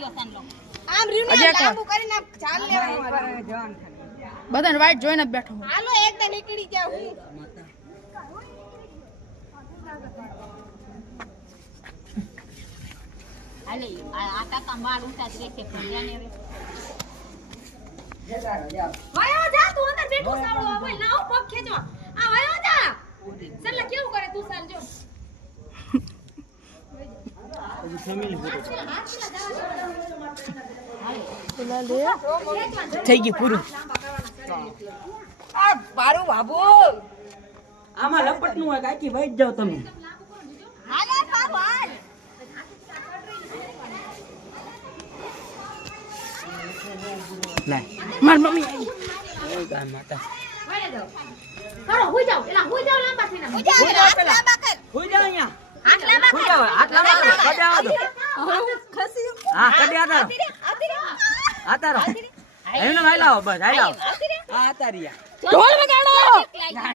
ગયો સાંલો આમ રીને લાંબુ કરીને ચાલ લેવાનું જવાન બધાને વાઈટ જોઈને જ બેઠો હું હાલો એકદમ નીકળી જાવ હું હાલે આ કાકા માર ઊંચા જ રહેશે પણ જાને હવે વાયો જા તું અંદર બેઠો સાવળો આવે ના પગ ખેંચો આ વાયો જા સલ્લા કેવું કરે તું સાલ જો થઈ ગયું પૂરું આ પારું બાબુ આમાં લપટ નું હોય કાકી વઈ જાવ તમે હાલે પાવ હાલ લે માર મમ્મી આવી ઓય ગા માતા વાયો જાવ કરો હુઈ જાવ એલા હુઈ જાવ લાંબા થઈને હુઈ જાવ લાંબા કર હોઈ જા અહીંયા હાથ લાંબા હોઈ જાવ હાથ લાંબા કડે આવો તો ખસી હા કડે આતારો આતારો એને ભાઈ લાવો બસ હાઈ લાવો હા આતારિયા ઢોલ વગાડો